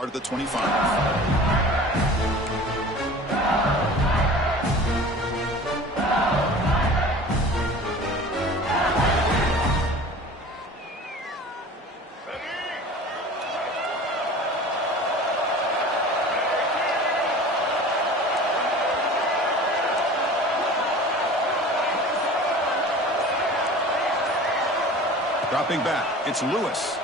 Start of the 25. Dropping back, it's Lewis.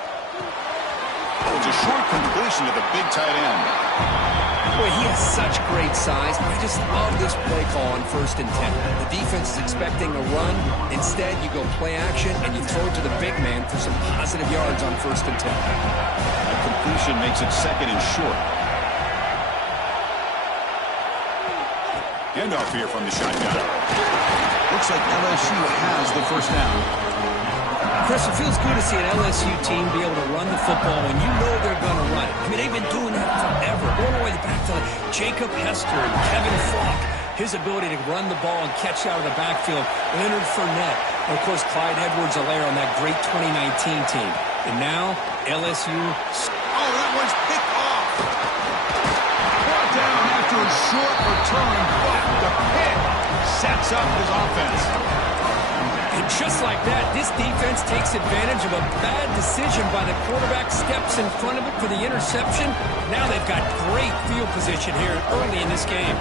Oh, it's a short completion to the big tight end. Boy, he has such great size. I just love this play call on 1st and 10. The defense is expecting a run. Instead, you go play action, and you throw it to the big man for some positive yards on 1st and 10. A completion makes it 2nd and short. Handoff here from the shotgun. Looks like LSU has the first down. Chris, it feels good to see an LSU team be able to run the football when you know they're going to run it. I mean, they've been doing that forever. Going all the way back to Jacob Hester and Kevin Falk. His ability to run the ball and catch out of the backfield. Leonard Fournette. And, of course, Clyde Edwards-Helaire on that great 2019 team. And now, LSU. Oh, that one's picked off. Brought down after a short return, but the pick sets up his offense. And just like that, this defense takes advantage of a bad decision by the quarterback, steps in front of it for the interception. Now they've got great field position here early in this game.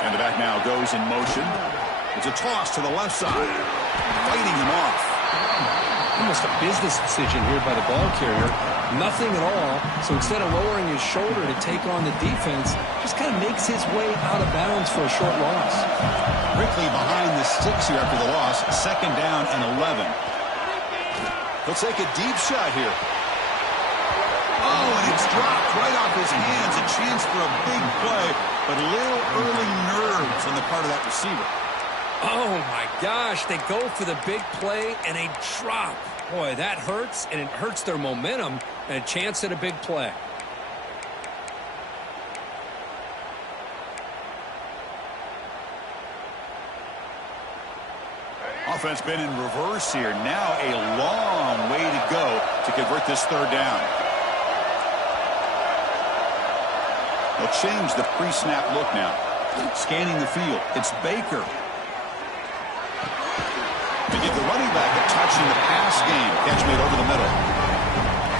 And the back now goes in motion. It's a toss to the left side. Fighting him off. Almost a business decision here by the ball carrier. Nothing at all. So instead of lowering his shoulder to take on the defense, just kind of makes his way out of bounds for a short loss. Quickly behind the sticks here after the loss. 2nd down and 11. He'll take a deep shot here. Oh, and it's dropped right off his hands. A chance for a big play, but a little early nerves on the part of that receiver. Oh, my gosh. They go for the big play, and they drop. Boy, that hurts, and it hurts their momentum and a chance at a big play. Offense been in reverse here. Now a long way to go to convert this 3rd down. They'll change the pre-snap look now. Scanning the field. It's Baker. To give the running back a touch in the pass game. Catch made over the middle.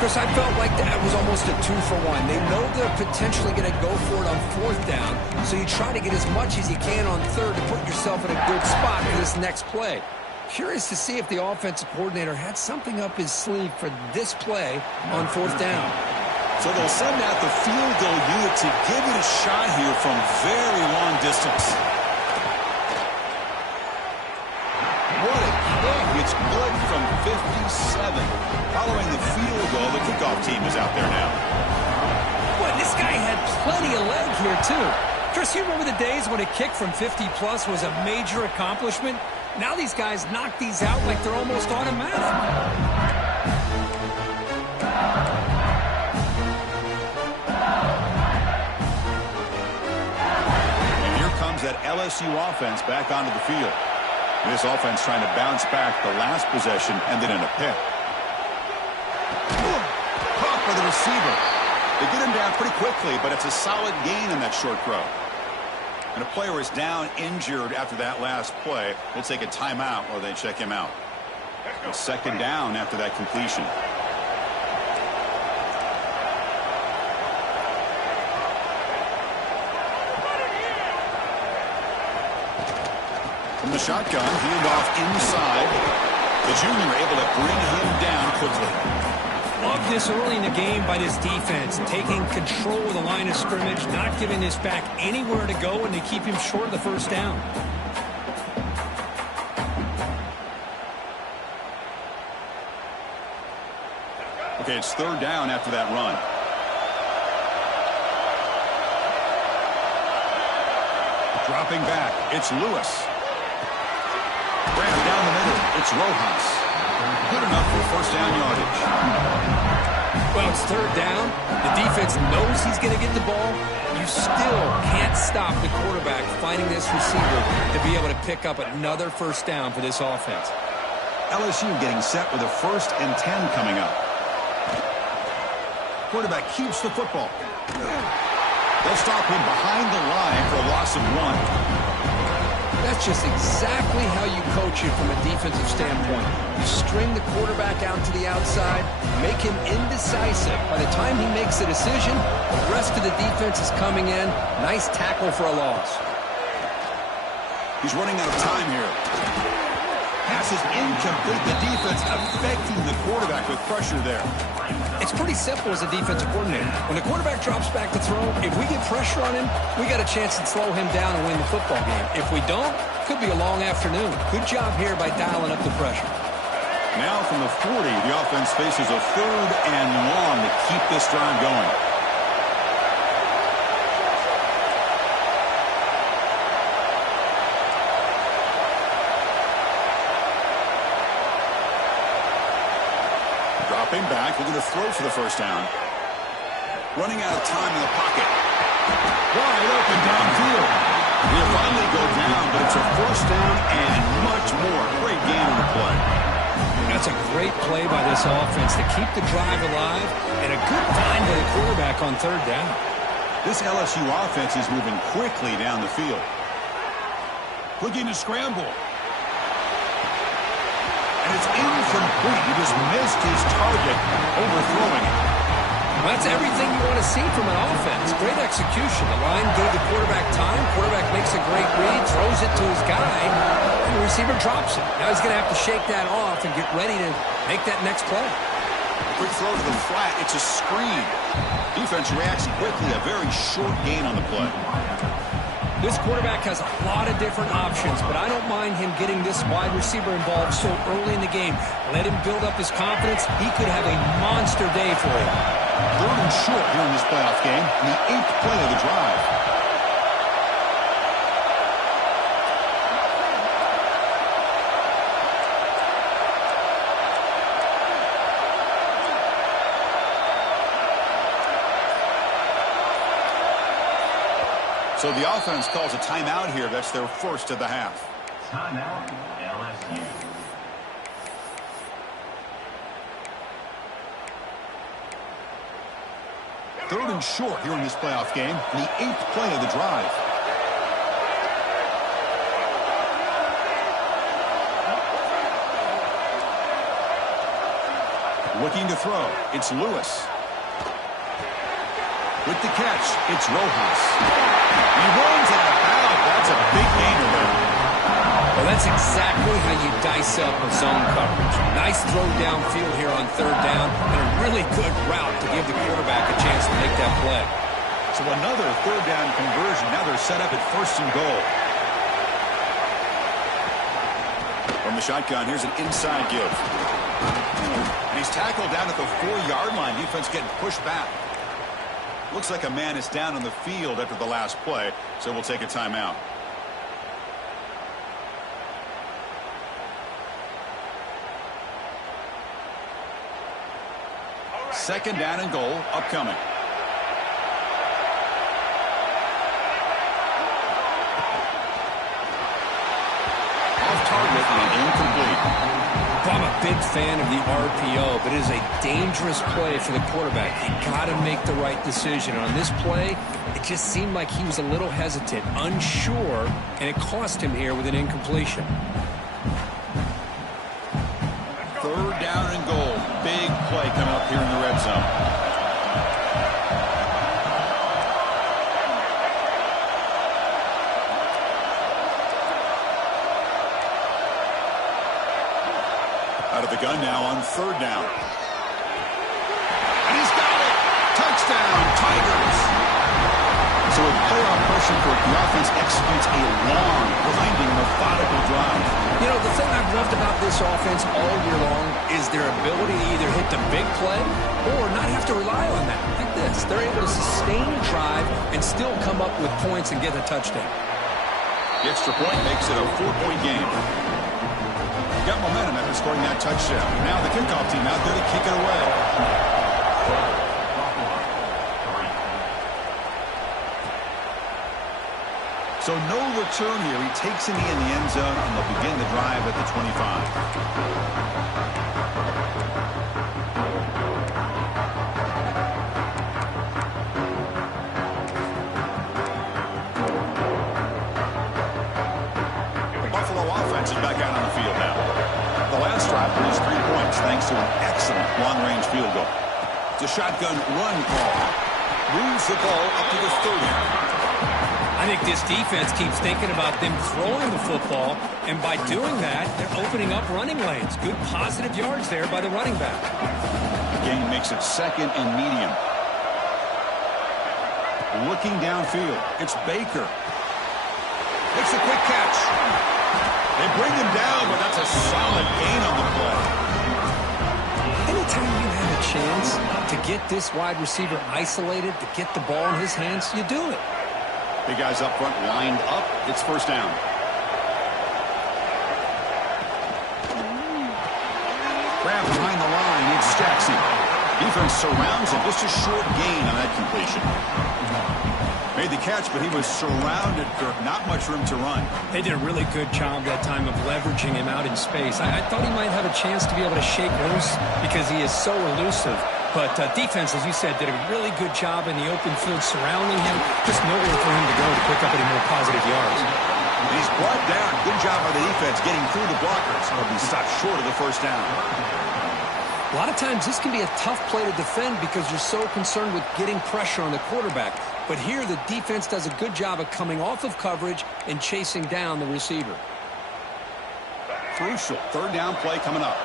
Chris, I felt like that was almost a 2-for-1. They know they're potentially going to go for it on 4th down, so you try to get as much as you can on 3rd to put yourself in a good spot for this next play. Curious to see if the offensive coordinator had something up his sleeve for this play on 4th down. So they'll send out the field goal unit to give it a shot here from very long distance. What a kick. It's good from 57. Following the field goal, the kickoff team is out there now. Boy, this guy had plenty of leg here, too. Chris, you remember the days when a kick from 50-plus was a major accomplishment? Now these guys knock these out like they're almost automatic. And here comes that LSU offense back onto the field. This offense trying to bounce back the last possession, ended in a pick. Caught by the receiver. They get him down pretty quickly, but it's a solid gain in that short throw. And a player is down injured after that last play. We'll take a timeout while they check him out. A 2nd down after that completion. From the shotgun, handoff inside. The junior able to bring him down quickly. Love this early in the game by this defense, taking control of the line of scrimmage, not giving this back anywhere to go, and they keep him short of the 1st down. Okay, it's 3rd down after that run. Dropping back, it's Lewis. Rammed down the middle, it's Rojas. Good enough for 1st down yardage. Well, it's third down. The defense knows he's going to get the ball. You still can't stop the quarterback finding this receiver to be able to pick up another first down for this offense. LSU getting set with a 1st and 10 coming up. Quarterback keeps the football. They'll stop him behind the line for a loss of 1. That's just exactly how you coach it from a defensive standpoint. You string the quarterback out to the outside, make him indecisive. By the time he makes a decision, the rest of the defense is coming in. Nice tackle for a loss. He's running out of time here. Pass is incomplete. The defense affecting the quarterback with pressure there. It's pretty simple as a defensive coordinator. When the quarterback drops back to throw, if we get pressure on him, we got a chance to slow him down and win the football game. If we don't, it could be a long afternoon. Good job here by dialing up the pressure. Now from the 40, the offense faces a 3rd and long to keep this drive going. Dropping back, looking to throw for the first down. Running out of time in the pocket. Wide open downfield. He'll finally go down, but it's a first down and much more. Great game on the play. That's a great play by this offense to keep the drive alive and a good find by the quarterback on 3rd down. This LSU offense is moving quickly down the field. Looking to scramble. And it's incomplete. He just missed his target, overthrowing it. Well, that's everything you want to see from an offense. Great execution. The line gave the quarterback time. Quarterback makes a great read, throws it to his guy, and the receiver drops it. Now he's going to have to shake that off and get ready to make that next play. Quick throw to the flat. It's a screen. Defense reacts quickly. A very short gain on the play. This quarterback has a lot of different options, but I don't mind him getting this wide receiver involved so early in the game. Let him build up his confidence. He could have a monster day for him. 3rd and short here in this playoff game, the 8th play of the drive. So the offense calls a timeout here. That's their 1st of the half. Timeout, LSU. Third and short here in this playoff game, the 8th play of the drive. Looking to throw, it's Lewis. With the catch, it's Rojas. He runs out of bounds. That's a big gainer there. Well, that's exactly how you dice up a zone coverage. Nice throw downfield here on 3rd down, and a really good route to give the quarterback a chance to make that play. So another 3rd down conversion. Now they're set up at 1st and goal. From the shotgun, here's an inside give. And he's tackled down at the 4-yard line. Defense getting pushed back. Looks like a man is down on the field after the last play, so we'll take a timeout. Second down and goal upcoming. Off target and incomplete. I'm a big fan of the RPO, but it is a dangerous play for the quarterback. You got to make the right decision. On this play, it just seemed like he was a little hesitant, unsure, and it cost him here with an incompletion. 3rd down and goal. Big play coming up here in the red zone. Out of the gun now on 3rd down. And he's got it! Touchdown, Tigers! So with playoff pressure for it, the offense executes a long, grinding, methodical drive. You know, the thing I've loved about this offense all year long is their ability to either hit the big play or not have to rely on that. Like this. They're able to sustain a drive and still come up with points and get a touchdown. The extra point makes it a 4-point game. Got momentum after scoring that touchdown. Now the kickoff team out there to kick it away. So no return here. He takes a knee in the end zone, and they'll begin the drive at the 25. Offense is back out on the field now. The last drive produced 3 points thanks to an excellent long-range field goal. It's a shotgun run call. Moves the ball up to the 30. I think this defense keeps thinking about them throwing the football, and by doing that, they're opening up running lanes. Good positive yards there by the running back. The game makes it second and medium. Looking downfield, it's Baker. Makes a quick catch. They bring him down, but that's a solid gain on the play. Anytime you have a chance to get this wide receiver isolated, to get the ball in his hands, you do it. Big guys up front lined up. It's first down. Grab behind the line. It's Jackson. Defense surrounds him. Just a short gain on that completion. Made the catch, but he was surrounded, Kirk. Not much room to run. They did a really good job that time of leveraging him out in space. I thought he might have a chance to be able to shake loose because he is so elusive. But defense, as you said, did a really good job in the open field surrounding him. Just nowhere for him to go to pick up any more positive yards. He's brought down. Good job by the defense getting through the blockers. He'll be stopped short of the first down. A lot of times this can be a tough play to defend because you're so concerned with getting pressure on the quarterback. But here the defense does a good job of coming off of coverage and chasing down the receiver. Crucial third down play coming up.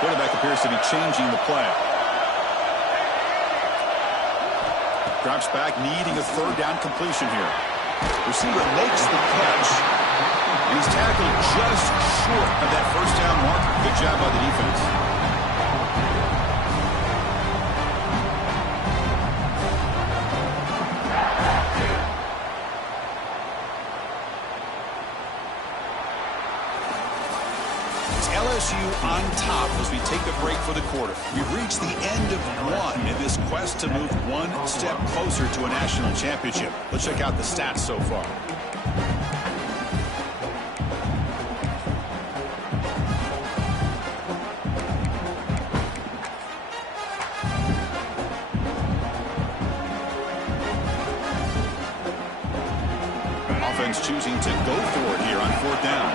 Quarterback appears to be changing the play. Drops back, needing a third down completion here. Receiver makes the catch. And he's tackled just short of that first down marker. Good job by the defense. It's LSU on top as we take a break for the quarter. We've reached the end of one in this quest to move one step closer to a national championship. Let's check out the stats so far. Choosing to go for it here on fourth down.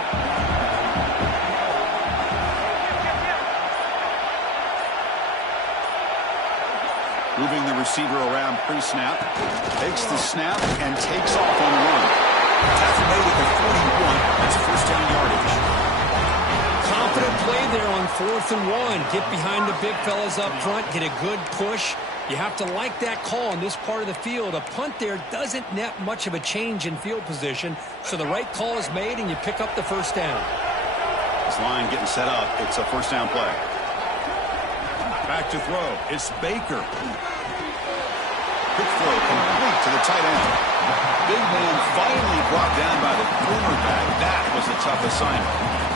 Moving the receiver around pre-snap. Takes the snap and takes off on the run. Tackle made at the 41. That's first down yardage. Confident play there on 4th and 1. Get behind the big fellas up front. Get a good push. You have to like that call in this part of the field. A punt there doesn't net much of a change in field position, so the right call is made and you pick up the first down. This line getting set up. It's a first down play. Back to throw. It's Baker. Quick throw complete to the tight end. Big man finally brought down by the cornerback. That was a tough assignment.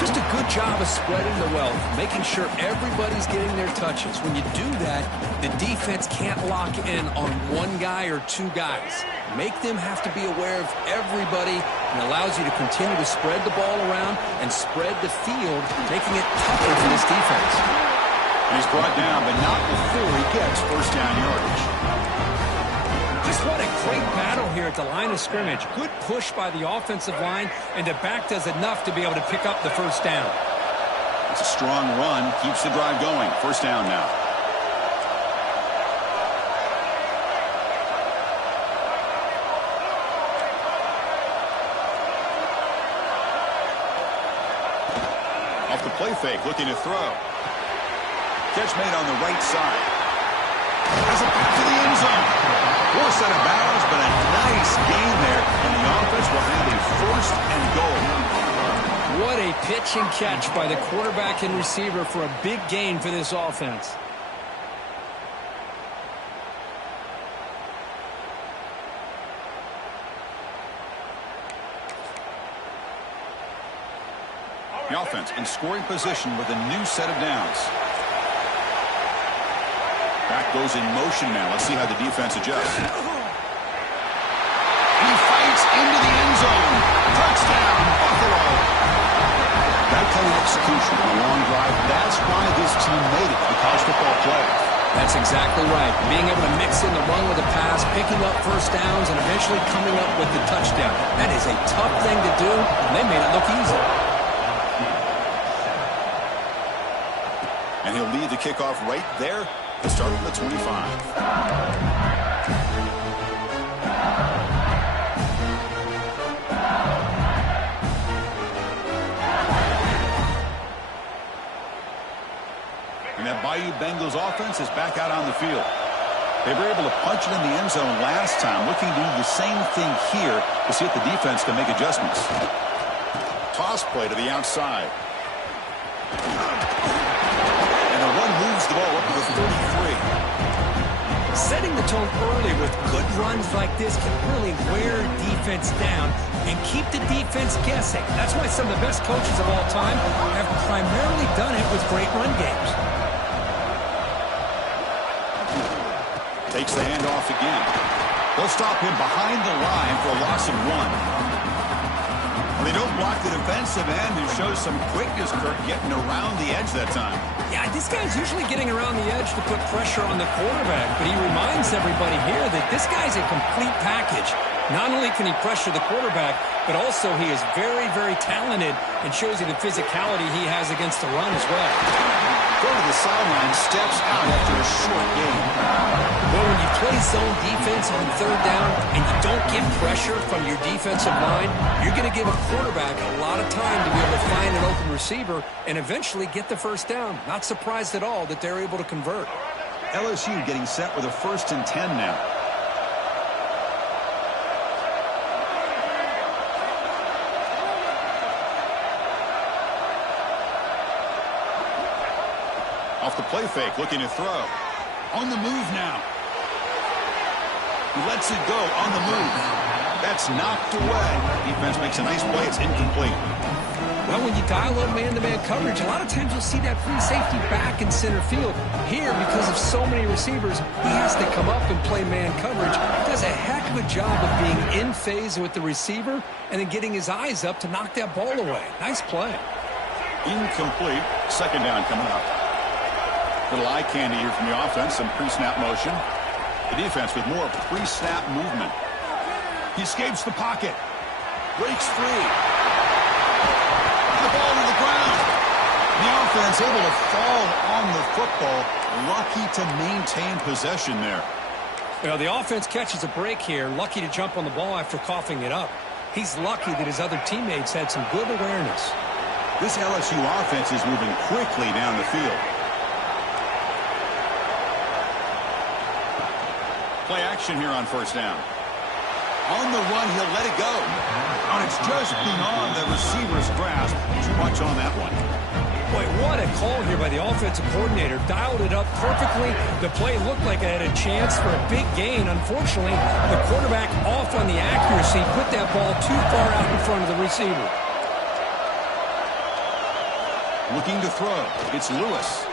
Just a good job of spreading the wealth, making sure everybody's getting their touches. When you do that, the defense can't lock in on one guy or two guys. Make them have to be aware of everybody, and allows you to continue to spread the ball around and spread the field, making it tougher for this defense. And he's brought down, but not before he gets first down yardage. Just what a great battle here at the line of scrimmage. Good push by the offensive line, and the back does enough to be able to pick up the first down. It's a strong run. Keeps the drive going. First down now. Off the play fake, looking to throw. Catch made on the right side. Has it back to the end zone. Forced out of bounds, but a nice gain there, and the offense will have a first and goal. What a pitch and catch by the quarterback and receiver for a big gain for this offense. The offense in scoring position with a new set of downs. Back goes in motion now. Let's see how the defense adjusts. He fights into the end zone. Touchdown, Buffalo. That kind of execution on a long drive, that's why this team made it to the college football playoff. That's exactly right. Being able to mix in the run with the pass, picking up first downs, and eventually coming up with the touchdown. That is a tough thing to do, and they made it look easy. And he'll lead the kickoff right there to start from the 25. And that Bayou Bengals offense is back out on the field. They were able to punch it in the end zone last time, looking to do the same thing here to see if the defense can make adjustments. Toss play to the outside. And the run moves the ball up to the 33. Setting the tone early with good runs like this can really wear defense down and keep the defense guessing. That's why some of the best coaches of all time have primarily done it with great run games. Takes the handoff again. They'll stop him behind the line for a loss of 1. They don't block the defensive end, who shows some quickness, Kirk, getting around the edge that time. Yeah, this guy's usually getting around the edge to put pressure on the quarterback, but he reminds everybody here that this guy's a complete package. Not only can he pressure the quarterback, but also he is very, very talented and shows you the physicality he has against the run as well. Go to the sideline, steps out after a short gain. Well, when you play zone defense on third down and you don't get pressure from your defensive line, you're going to give a quarterback a lot of time to be able to find an open receiver and eventually get the first down. Not surprised at all that they're able to convert. LSU getting set with a 1st and 10 now. Off the play fake, looking to throw. On the move now. He lets it go on the move. That's knocked away. Defense makes a nice play. It's incomplete. Well, when you dial up man-to-man coverage, a lot of times you'll see that free safety back in center field. Here, because of so many receivers, he has to come up and play man coverage. He does a heck of a job of being in phase with the receiver and then getting his eyes up to knock that ball away. Nice play. Incomplete. 2nd down coming up. Little eye candy here from the offense. Some pre-snap motion. The defense with more pre-snap movement. He escapes the pocket. Breaks free. The ball to the ground. The offense able to fall on the football. Lucky to maintain possession there. Well, the offense catches a break here. Lucky to jump on the ball after coughing it up. He's lucky that his other teammates had some good awareness. This LSU offense is moving quickly down the field. Play action here on 1st down. On the run, he'll let it go. And it's just beyond the receiver's grasp. Too much on that one. Boy, what a call here by the offensive coordinator. Dialed it up perfectly. The play looked like it had a chance for a big gain. Unfortunately, the quarterback off on the accuracy, put that ball too far out in front of the receiver. Looking to throw. It's Lewis.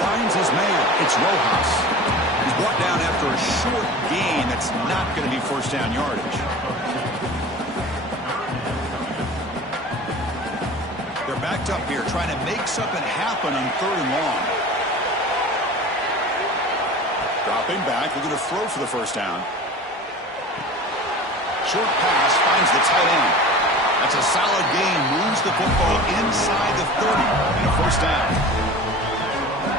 Finds his man. It's Rojas. He's brought down after a short gain. That's not going to be 1st down yardage. They're backed up here, trying to make something happen on 3rd and long. Dropping back, looking to throw for the 1st down. Short pass, finds the tight end. That's a solid gain, moves the football inside the 30, and a 1st down.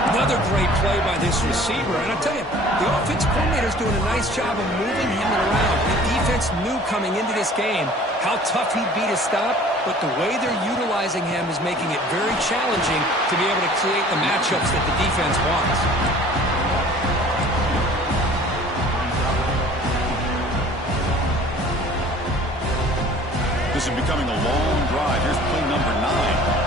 Another great play by this receiver. And I'll tell you, the offensive coordinator's doing a nice job of moving him around. The defense knew coming into this game how tough he'd be to stop, but the way they're utilizing him is making it very challenging to be able to create the matchups that the defense wants. This is becoming a long drive. Here's play number 9.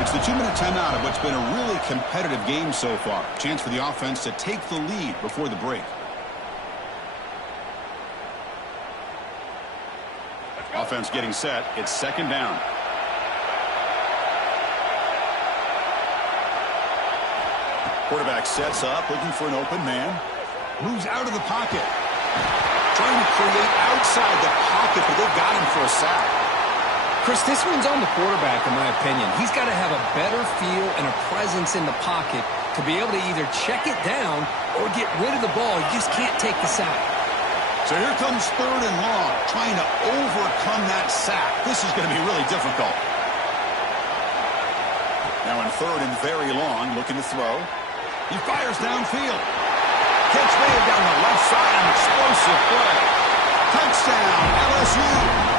It's the 2-minute timeout of what's been a really competitive game so far. Chance for the offense to take the lead before the break. Offense getting set. It's second down. Quarterback sets up, looking for an open man. Moves out of the pocket. Trying to create outside the pocket, but they've got him for a sack. Chris, this one's on the quarterback, in my opinion. He's got to have a better feel and a presence in the pocket to be able to either check it down or get rid of the ball. You just can't take the sack. So here comes third and long, trying to overcome that sack. This is going to be really difficult. Now in third and very long, looking to throw. He fires downfield. Catch made down the left side, an explosive play. Touchdown, LSU.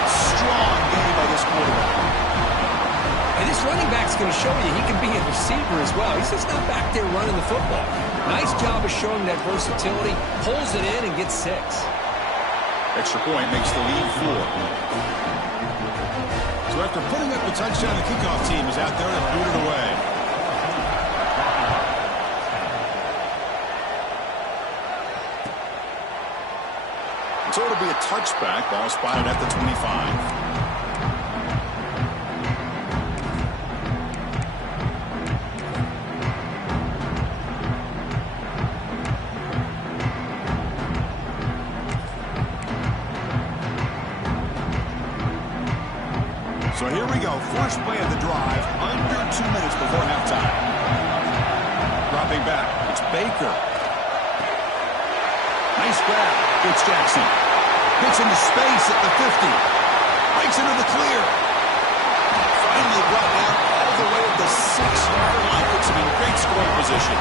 Strong game by this quarterback. And this running back's going to show you he can be a receiver as well. He's just not back there running the football. Nice job of showing that versatility. Pulls it in and gets 6. Extra point makes the lead 4. So after putting up the touchdown, the kickoff team is out there to boot it away. So it'll be a touchback. Ball spotted at the 25. So here we go. First play of the drive. Under 2 minutes before halftime. Dropping back. It's Baker. Nice grab. It's Jackson. Gets into space at the 50. Breaks into the clear. Finally brought down all the way to the 6-yard line. Puts him in great scoring position.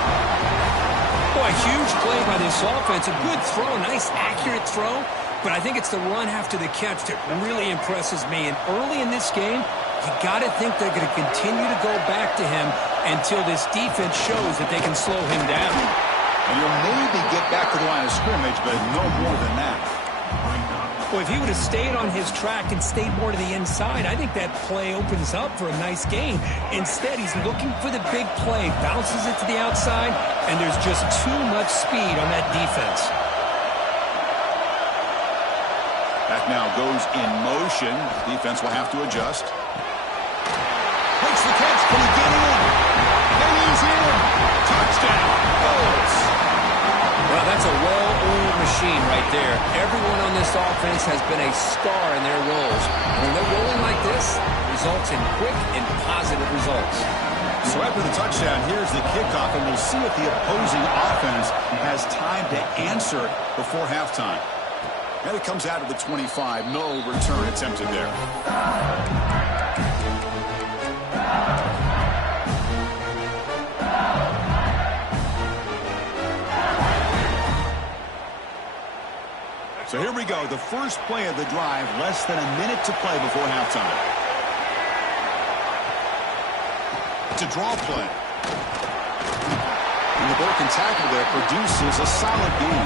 Boy, huge play by this offense. A good throw. Nice, accurate throw. But I think it's the run after the catch that really impresses me. And early in this game, you got to think they're going to continue to go back to him until this defense shows that they can slow him down. And you'll maybe get back to the line of scrimmage, but no more than that. Well, if he would have stayed on his track and stayed more to the inside, I think that play opens up for a nice game. Instead, he's looking for the big play, bounces it to the outside, and there's just too much speed on that defense. That now goes in motion. Defense will have to adjust. Makes the catch. Can he get in? And he's in. Touchdown. Bills. Well, that's a well-oiled machine right there. Everyone on this offense has been a star in their roles. When they're rolling like this, results in quick and positive results. So after the touchdown, here's the kickoff, and we'll see if the opposing offense has time to answer before halftime. And it comes out of the 25. No return attempted there. So here we go. The first play of the drive. Less than a minute to play before halftime. It's a draw play. And the broken tackle there produces a solid gain.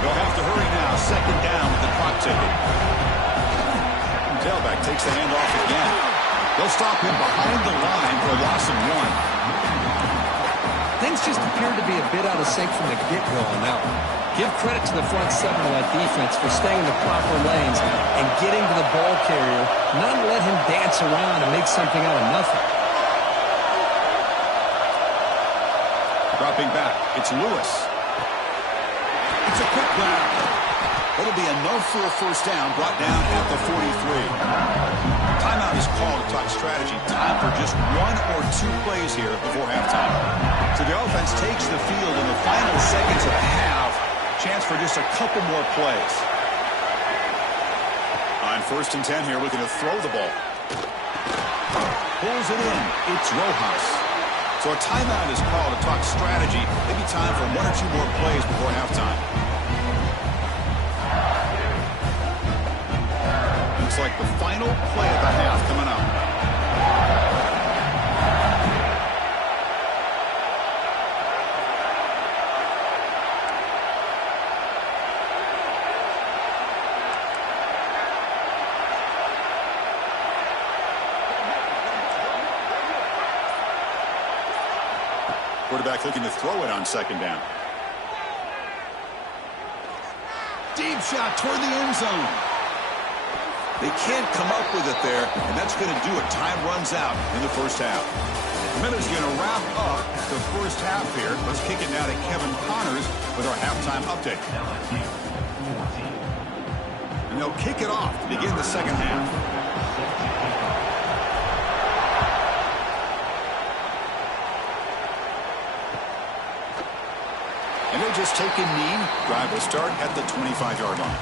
They'll have to hurry now. Second down with the clock ticking. Tailback takes the handoff again. They'll stop him behind the line for a loss of 1. Things just appear to be a bit out of sync from the get-go on that one. Give credit to the front 7 of that defense for staying in the proper lanes and getting to the ball carrier, not let him dance around and make something out of nothing. Dropping back, it's Lewis. It's a quick grab. It'll be enough for a first down, brought down at the 43. Timeout is called to talk strategy. Time for just 1 or 2 plays here before halftime. So the offense takes the field in the final seconds of the half. Chance for just a couple more plays. On 1st and 10 here, looking to throw the ball. Pulls it in. It's Rojas. So a timeout is called to talk strategy. Maybe time for 1 or 2 more plays before halftime. Looks like the final play of the half coming up. Quarterback looking to throw it on second down. Deep shot toward the end zone. They can't come up with it there, and that's going to do it. Time runs out in the first half. The Minutes going to wrap up the first half here. Let's kick it now to Kevin Connors with our halftime update. LSU 14. And they'll kick it off to begin the second half. And they'll just take a knee. Drive will start at the 25-yard line.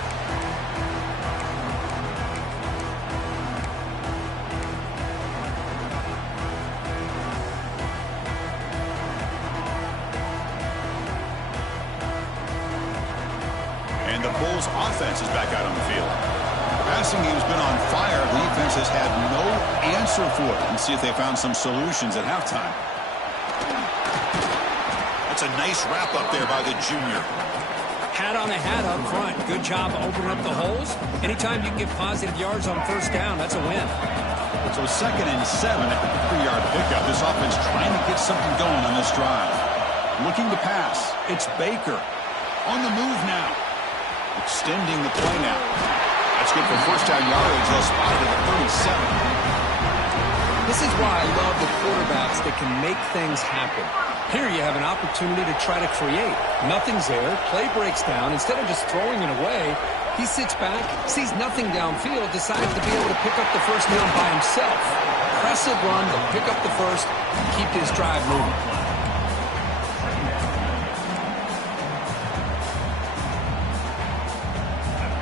And the Bulls offense is back out on the field. The passing game's been on fire. The defense has had no answer for it. Let's see if they found some solutions at halftime. That's a nice wrap up there by the junior. Hat on a hat up front. Good job opening up the holes. Anytime you can get positive yards on first down, that's a win. So 2nd and 7 at the 3-yard pickup. This offense trying to get something going on this drive. Looking to pass. It's Baker. On the move now. Extending the play now. That's good for first down yardage. They'll spot it at the 37. This is why I love the quarterbacks that can make things happen. Here you have an opportunity to try to create. Nothing's there. Play breaks down. Instead of just throwing it away, he sits back, sees nothing downfield, decides to be able to pick up the first down by himself. Impressive run to pick up the first, keep his drive moving.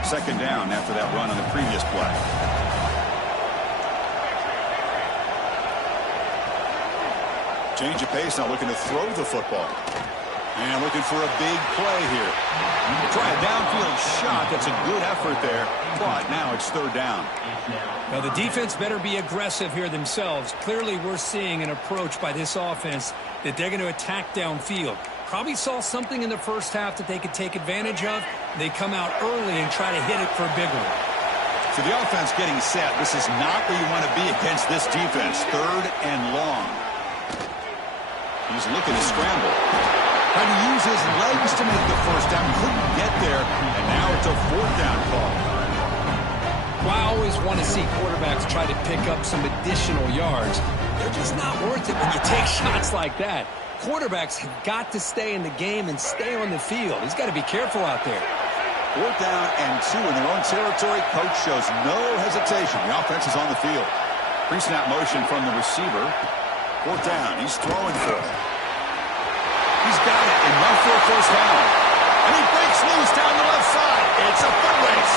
Second down after that run on the previous play. Change of pace, now looking to throw the football. And looking for a big play here. Try a downfield shot. That's a good effort there. But now it's 3rd down. Now the defense better be aggressive here themselves. Clearly we're seeing an approach by this offense that they're going to attack downfield. Probably saw something in the first half that they could take advantage of. They come out early and try to hit it for a big one. So the offense getting set. This is not where you want to be against this defense. 3rd and long. He's looking to scramble. Trying to use his legs to make the first down. Couldn't get there. And now it's a 4th down call. Well, I always want to see quarterbacks try to pick up some additional yards. They're just not worth it when you take shots like that. Quarterbacks have got to stay in the game and stay on the field. He's got to be careful out there. 4th down and 2 in their own territory. Coach shows no hesitation. The offense is on the field. Pre-snap motion from the receiver. 4th down. He's throwing for it. He's got it. Enough for a first down. And he breaks loose down the left side. It's a foot race.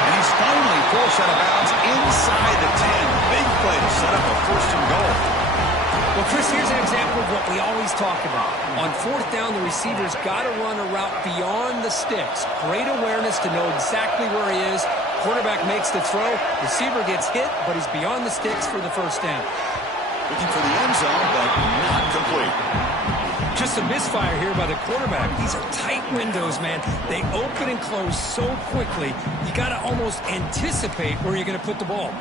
And he's finally forced out of bounds inside the 10. Big play to set up a 1st and goal. Well, Chris, here's an example of what we always talk about. On 4th down, the receiver's got to run a route beyond the sticks. Great awareness to know exactly where he is. Quarterback makes the throw. Receiver gets hit, but he's beyond the sticks for the first down. Looking for the end zone, but not complete. Just a misfire here by the quarterback. These are tight windows, man. They open and close so quickly. You got to almost anticipate where you're going to put the ball.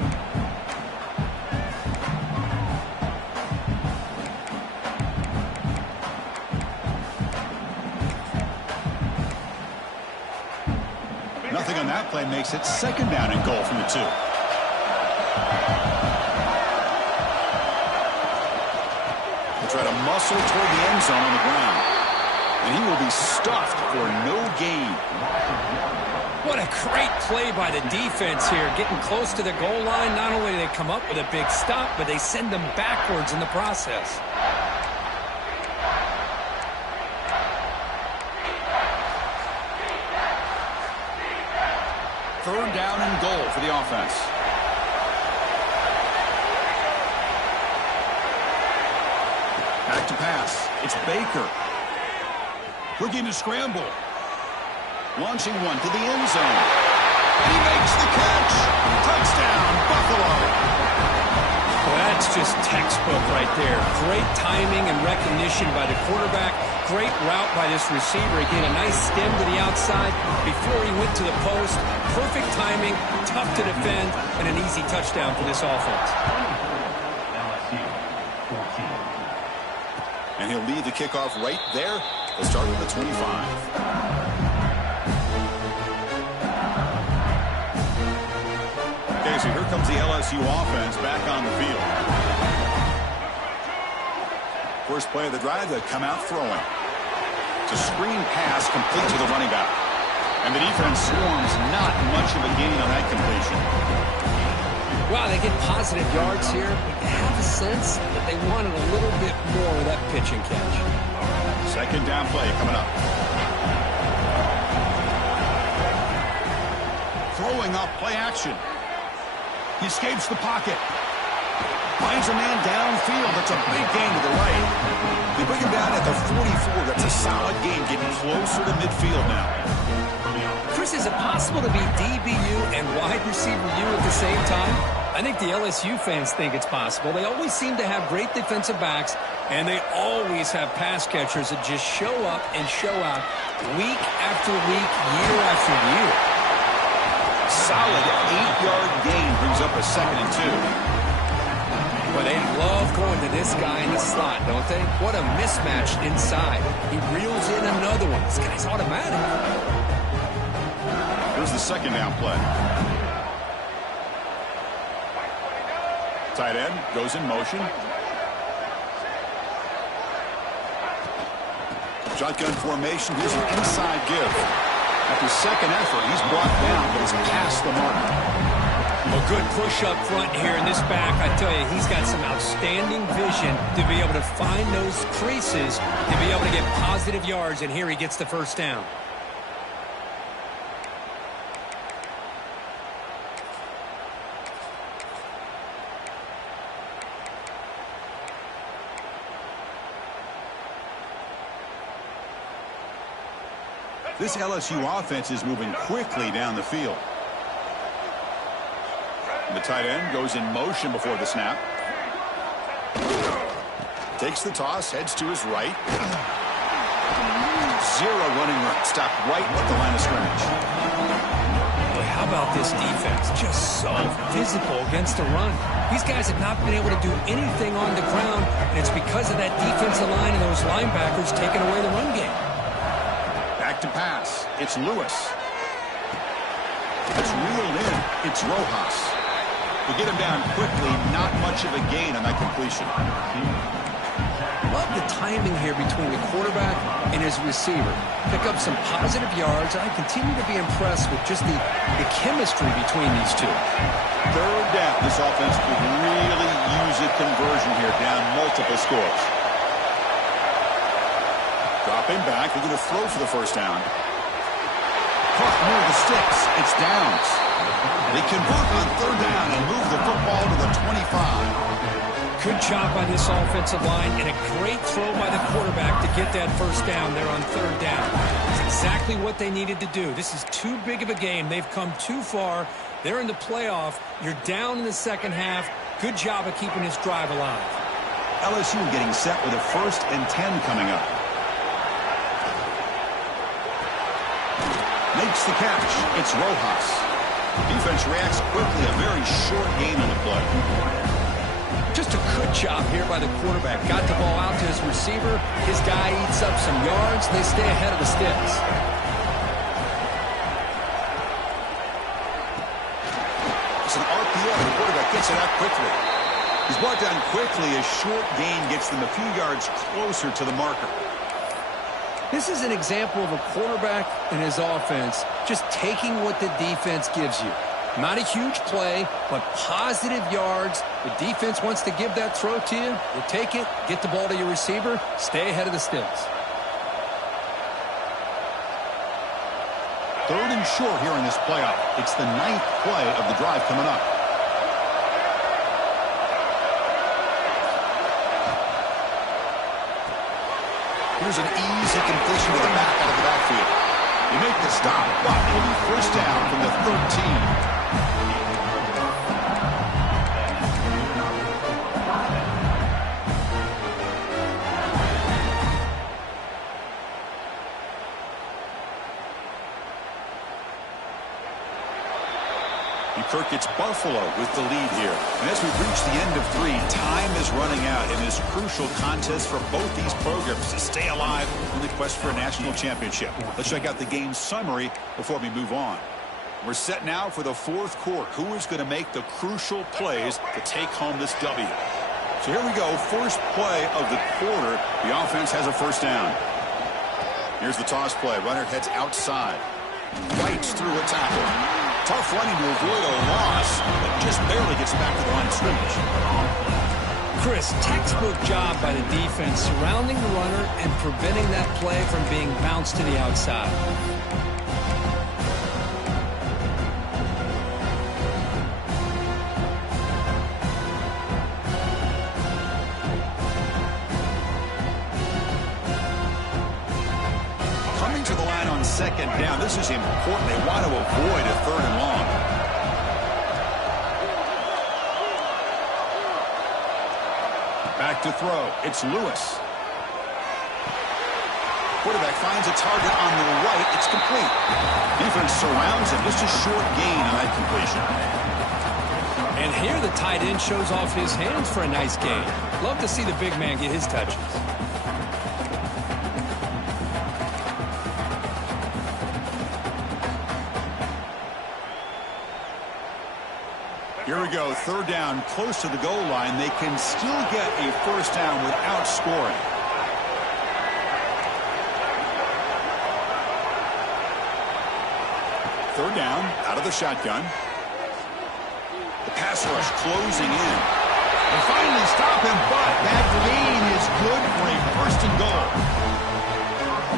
Nothing on that play makes it 2nd down and goal from the 2. Try to muscle toward the end zone on the ground. And he will be stuffed for no gain. What a great play by the defense here. Getting close to the goal line, not only do they come up with a big stop, but they send them backwards in the process. Third down and goal for the offense. Back to pass. It's Baker. Looking to scramble. Launching one to the end zone. And he makes the catch. Touchdown, Buffalo. Well, that's just textbook right there. Great timing and recognition by the quarterback. Great route by this receiver. He gave a nice stem to the outside before he went to the post. Perfect timing, tough to defend, and an easy touchdown for this offense. LSU 14. And he'll lead the kickoff right there. They'll start with the 25. Okay, comes the LSU offense back on the field. First play of the drive, they come out throwing. It's a screen pass complete to the running back. And the defense swarms, not much of a gain on that completion. Wow, they get positive yards here, but you have a sense that they wanted a little bit more of that pitch and catch. Second down play coming up. Throwing up, play action. He escapes the pocket. Finds a man downfield. That's a big gain to the right. They bring him down at the 44. That's a solid gain, getting closer to midfield now. Chris, is it possible to be DBU and wide receiver U at the same time? I think the LSU fans think it's possible. They always seem to have great defensive backs, and they always have pass catchers that just show up and show out week after week, year after year. Solid 8-yard gain brings up a 2nd and 2. But they love going to this guy in the slot, don't they? What a mismatch inside. He reels in another one. This guy's automatic. Here's the second down play. Tight end goes in motion. Shotgun formation. Here's an inside give. After second effort, he's brought down, but he's past the mark. A good push up front here in this back. I tell you, he's got some outstanding vision to be able to find those creases, to be able to get positive yards, and here he gets the first down. This LSU offense is moving quickly down the field. The tight end goes in motion before the snap. Takes the toss, heads to his right. Zero running room. Stopped right at the line of scrimmage. Boy, how about this defense? Just so physical against the run. These guys have not been able to do anything on the ground, and it's because of that defensive line and those linebackers taking away the run game. Back to pass. It's Lewis. It's reeled in. It's Rojas. They get him down quickly. Not much of a gain on that completion. Love the timing here between the quarterback and his receiver. Pick up some positive yards. I continue to be impressed with just the chemistry between these two. Third down. This offense could really use a conversion here, down multiple scores. Dropping back. They're going to throw for the first down. Caught near the sticks. It's downs. They convert on third down and move the football to the 25. Good job by this offensive line and a great throw by the quarterback to get that first down there on third down. It's exactly what they needed to do. This is too big of a game. They've come too far. They're in the playoff. You're down in the second half. Good job of keeping this drive alive. LSU getting set with a 1st and 10 coming up. Makes the catch. It's Rojas. Defense reacts quickly. A very short gain on the play. Just a good job here by the quarterback. Got the ball out to his receiver. His guy eats up some yards. They stay ahead of the sticks. It's an RPO. The quarterback gets it out quickly. He's brought down quickly. A short gain gets them a few yards closer to the marker. This is an example of a quarterback and his offense just taking what the defense gives you. Not a huge play, but positive yards. The defense wants to give that throw to you. You take it, get the ball to your receiver, stay ahead of the sticks. Third and short here in this playoff. It's the 9th play of the drive coming up. Here's an easy completion to the back out of the backfield. You make the stop, but it'll be first down from the 13. Kirk, it's Buffalo with the lead here. And as we've reached the end of 3, time is running out in this crucial contest for both these programs to stay alive in the quest for a national championship. Let's check out the game summary before we move on. We're set now for the fourth quarter. Who is going to make the crucial plays to take home this W? So here we go. First play of the quarter. The offense has a first down. Here's the toss play. Runner heads outside. Fights through a tackle. Tough running to avoid a loss, but just barely gets back to the line of scrimmage. Chris, textbook job by the defense surrounding the runner and preventing that play from being bounced to the outside. Coming to the line on second down. This is important. They want to avoid a third and long. Back to throw. It's Lewis. Quarterback finds a target on the right. It's complete. Defense surrounds him. Just a short gain on that completion. And here the tight end shows off his hands for a nice gain. Love to see the big man get his touches. Here we go. Third down, close to the goal line. They can still get a first down without scoring. Third down, out of the shotgun. The pass rush closing in. They finally stop him, but that gain is good for a first and goal.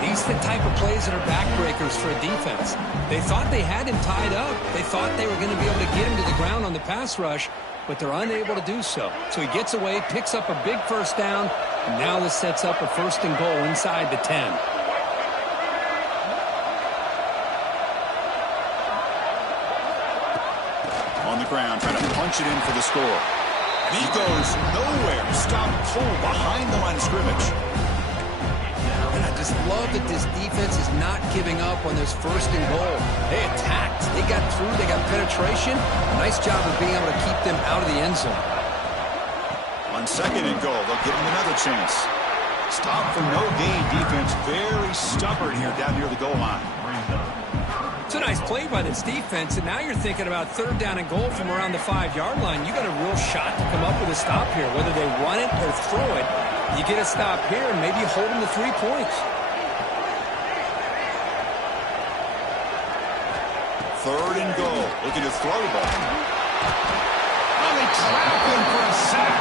These are the type of plays that are backbreakers for a defense. They thought they had him tied up. They thought they were going to be able to get him to the ground on the pass rush, but they're unable to do so. So he gets away, picks up a big first down, and now this sets up a first and goal inside the 10. On the ground, trying to punch it in for the score. And he goes nowhere. Stop cold behind the line of scrimmage. And I just love that this defense is not giving up on this first and goal. They attacked. They got through. They got penetration. Nice job of being able to keep them out of the end zone. On second and goal, they'll give him another chance. Stop for no gain defense. Very stubborn here down near the goal line. It's a nice play by this defense, and now you're thinking about third down and goal from around the 5-yard line. You got a real shot to come up with a stop here. Whether they run it or throw it, you get a stop here and maybe hold them to 3 points. Third and goal. Looking to throw the ball. Oh, they trap him for a sack.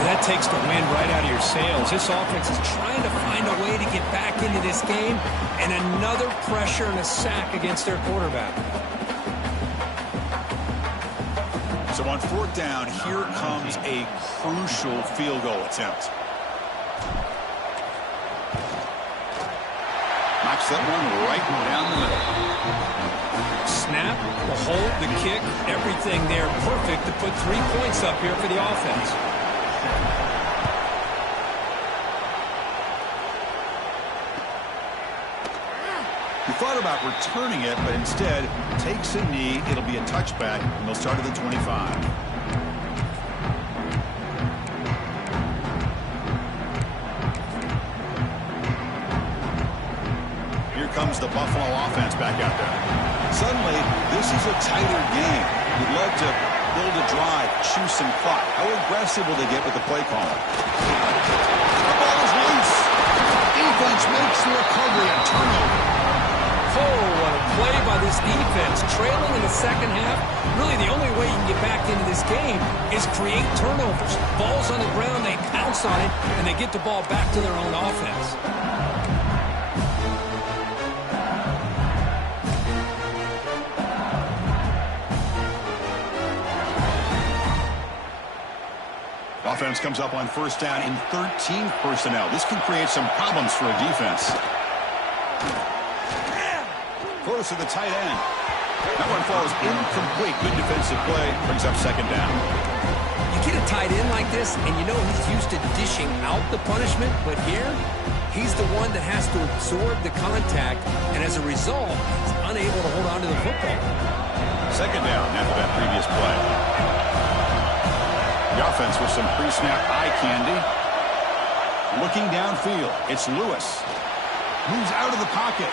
Well, that takes the wind right out of your sails. This offense is trying to find a way to get back into this game, and another pressure and a sack against their quarterback. So on fourth down, here comes a crucial field goal attempt. Knocks that one right down the middle. Snap, the hold, the kick, everything there perfect to put 3 points up here for the offense. He thought about returning it, but instead takes a knee. It'll be a touchback, and they'll start at the 25. Here comes the Buffalo offense back out there. Suddenly, this is a tighter game. You'd love to build a drive, choose some clock. How aggressive will they get with the play caller? The ball is loose. Defense makes the recovery, a turnover. Oh, what a play by this defense. Trailing in the second half, really the only way you can get back into this game is create turnovers. Ball's on the ground, they pounce on it, and they get the ball back to their own offense. Offense comes up on first down in 13 personnel. This can create some problems for a defense. Close to the tight end. That one falls incomplete. Good defensive play. Brings up second down. You get a tight end like this, and you know he's used to dishing out the punishment, but here, he's the one that has to absorb the contact, and as a result, he's unable to hold on to the football. Second down after that previous play. The offense with some pre-snap eye candy. Looking downfield, it's Lewis. Moves out of the pocket.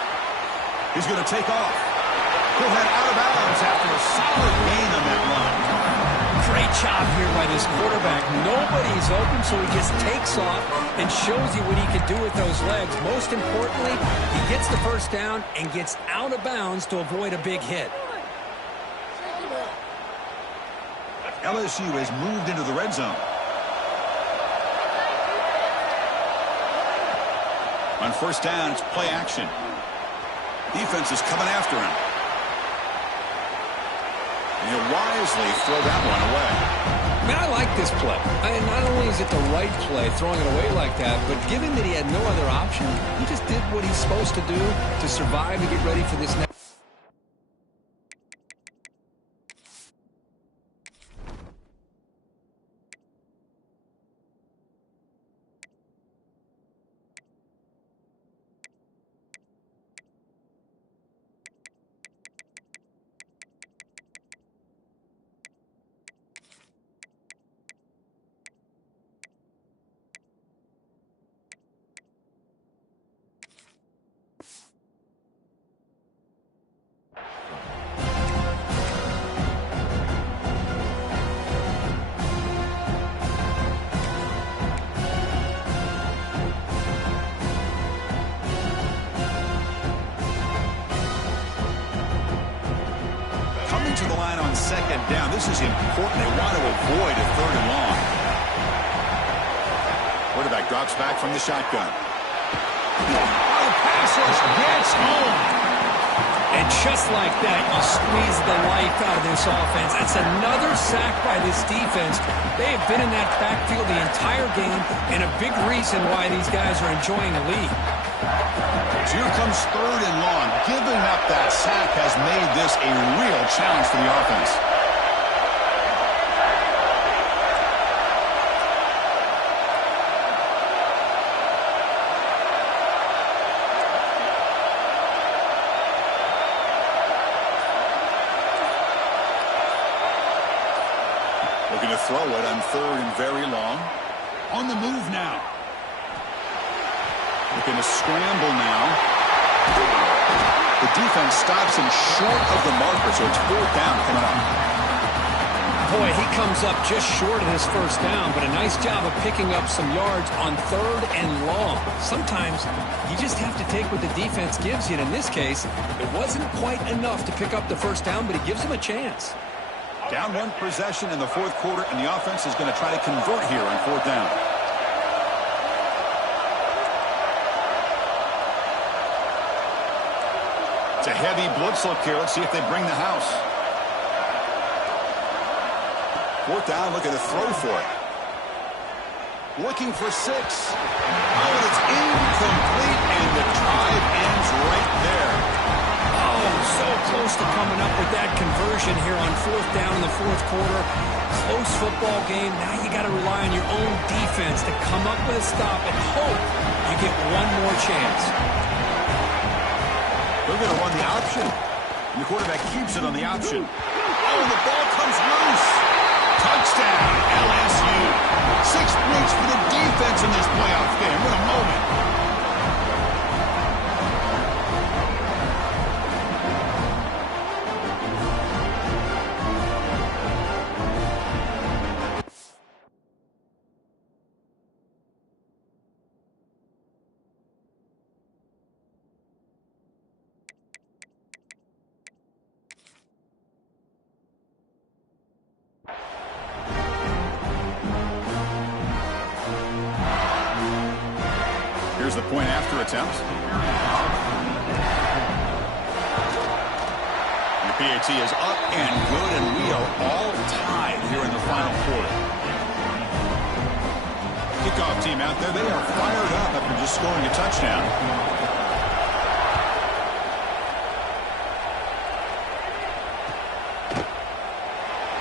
He's going to take off. He'll head out of bounds after a solid gain on that run. Great job here by this quarterback. Nobody's open, so he just takes off and shows you what he can do with those legs. Most importantly, he gets the first down and gets out of bounds to avoid a big hit. LSU has moved into the red zone. On first down, it's play action. Defense is coming after him. And he'll wisely throw that one away. Man, I like this play. Not only is it the right play, throwing it away like that, but given that he had no other option, he just did what he's supposed to do to survive and get ready for this next. To the line on second down. This is important. They want to avoid a third and long. Quarterback drops back from the shotgun. Oh, pass rush gets home. And just like that, you squeeze the life out of this offense. That's another sack by this defense. They have been in that backfield the entire game, and a big reason why these guys are enjoying the lead. Here comes third and long. Giving up that sack has made this a real challenge for the offense. Looking to throw it on third and very long. On the move now. Looking to scramble now. The defense stops him short of the marker, so it's fourth down coming up. Boy, he comes up just short of his first down, but a nice job of picking up some yards on third and long. Sometimes you just have to take what the defense gives you, and in this case, it wasn't quite enough to pick up the first down, but it gives him a chance. Down one possession in the fourth quarter, and the offense is going to try to convert here on fourth down. It's a heavy blitz look here. Let's see if they bring the house. Fourth down, looking to throw for it. Looking for 6. Oh, and it's incomplete, and the drive ends right there. Oh, so close to coming up with that conversion here on fourth down in the fourth quarter. Close football game. Now you got to rely on your own defense to come up with a stop and hope you get one more chance. They're going to run the option. And the quarterback keeps it on the option. Oh, the ball comes loose. Touchdown, LSU. 6 points for the defense in this playoff game. What a moment. Here's the point after attempt. The PAT is up and good, and we are all tied here in the final quarter. Kickoff team out there, they are fired up after just scoring a touchdown.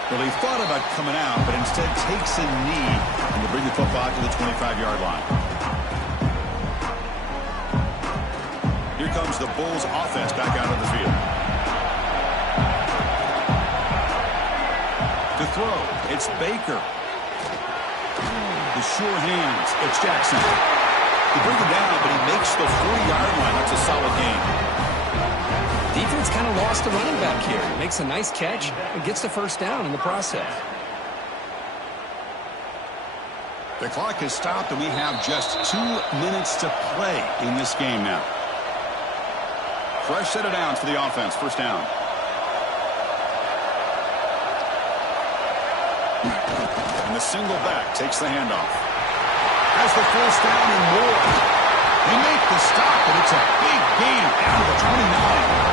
Well, he thought about coming out, but instead takes a knee and to bring the football to the 25-yard line. Here comes the Bulls offense back out on the field. To throw, it's Baker. The sure hands, it's Jackson. He brings him down, but he makes the 40-yard line. That's a solid gain. Defense kind of lost the running back here. Makes a nice catch and gets the first down in the process. The clock has stopped, and we have just 2 minutes to play in this game now. Fresh set of downs for the offense. First down. And the single back takes the handoff. Has the first down and more. They make the stop, and it's a big gain down to the 29.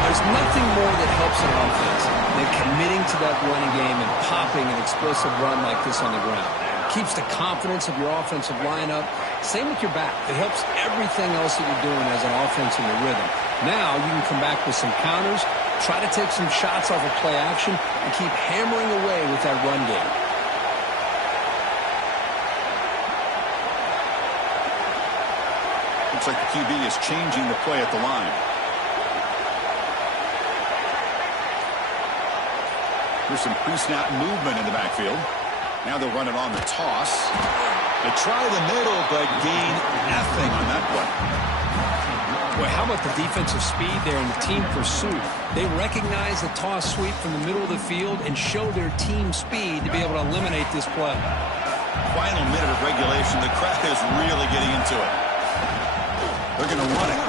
There's nothing more that helps an offense than committing to that running game and popping an explosive run like this on the ground. Keeps the confidence of your offensive lineup. Same with your back. It helps everything else that you're doing as an offense in your rhythm. Now you can come back with some counters, try to take some shots off of play action, and keep hammering away with that run game. Looks like the QB is changing the play at the line. There's some pre-snap movement in the backfield. Now they'll run it on the toss. They try the middle, but gain nothing on that play. Boy, how about the defensive speed there in the team pursuit? They recognize the toss sweep from the middle of the field and show their team speed to be able to eliminate this play. Final minute of regulation. The crowd is really getting into it. They're going to run it.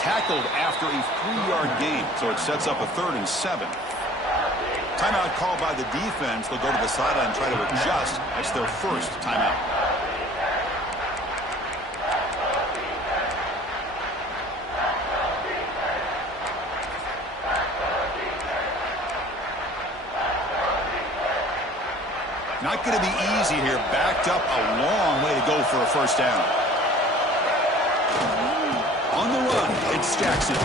Tackled after a 3-yard gain, so it sets up a 3rd and 7. Timeout called by the defense. They'll go to the sideline and try to adjust. That's their first timeout. Not going to be easy here. Backed up a long way to go for a first down. On the run, it's Jackson.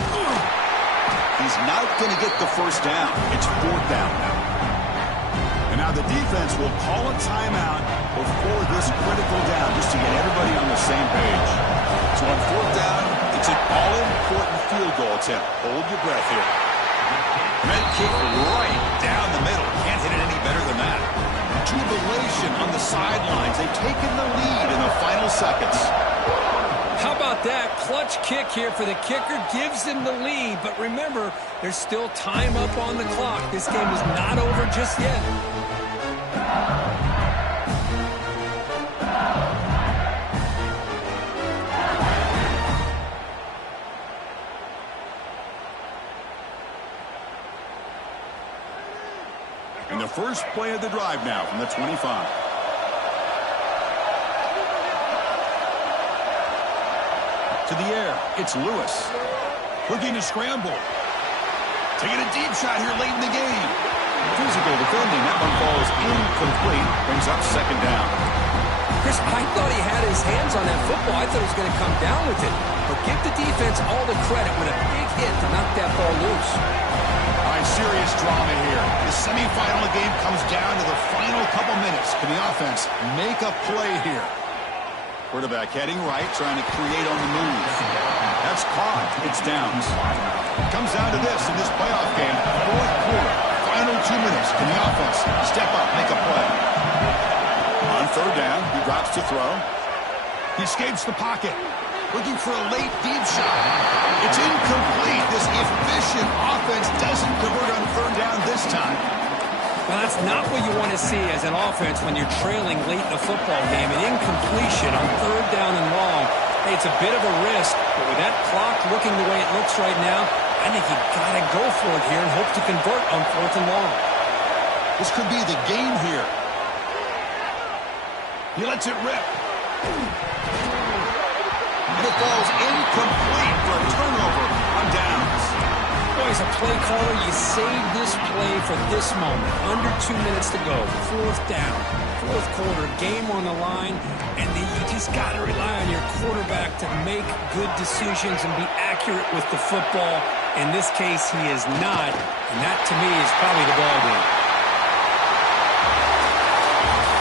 He's not going to get the first down. It's 4th down now. And now the defense will call a timeout before this critical down, just to get everybody on the same page. So on 4th down, it's an all-important field goal attempt. Hold your breath here. Med kick right down the middle. Can't hit it any better than that. Jubilation on the sidelines. They've taken the lead in the final seconds. How about that? Clutch kick here for the kicker. Gives them the lead. But remember, there's still time up on the clock. This game is not over just yet. And the first play of the drive now from the 25. To the air, it's Lewis. Looking to scramble. Taking a deep shot here late in the game. Physical defending. That one falls incomplete. Brings up 2nd down. Chris, I thought he had his hands on that football. I thought he was going to come down with it. But give the defense all the credit with a big hit to knock that ball loose. All right, serious drama here. The semifinal game comes down to the final couple minutes. Can the offense make a play here? Quarterback heading right, trying to create on the move. That's caught. It's downs. Comes down to this in this playoff game. 4th quarter. Final 2 minutes. Can the offense step up, make a play? On 3rd down, he drops to throw. He escapes the pocket. Looking for a late deep shot. It's incomplete. This efficient offense doesn't convert on 3rd down this time. Well, that's not what you want to see as an offense when you're trailing late in the football game. An incompletion on 3rd down and long. Hey, it's a bit of a risk, but with that clock looking the way it looks right now, I think you got to go for it here and hope to convert on 4th and long. This could be the game here. He lets it rip. And it falls incomplete for a turnover on downs. Boy, as a play caller, you save this play for this moment. Under 2 minutes to go. 4th down. 4th quarter. Game on the line. And then you just got to rely on your quarterback to make good decisions and be accurate with the football. In this case, he is not. And that, to me, is probably the ball game.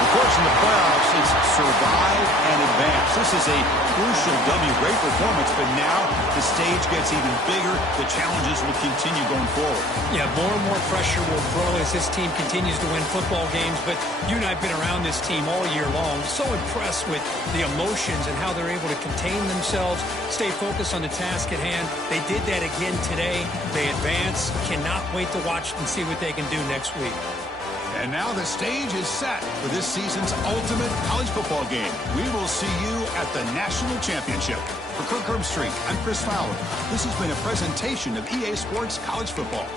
Of course, in the playoffs, it's survive and advance. This is a crucial W. Great performance, but now the stage gets even bigger. The challenges will continue going forward. Yeah, more and more pressure will grow as this team continues to win football games. But you and I have been around this team all year long. So impressed with the emotions and how they're able to contain themselves, stay focused on the task at hand. They did that again today. They advance. Cannot wait to watch and see what they can do next week. And now the stage is set for this season's ultimate college football game. We will see you at the National Championship. For Kirk Herbstreit, I'm Chris Fowler. This has been a presentation of EA Sports College Football.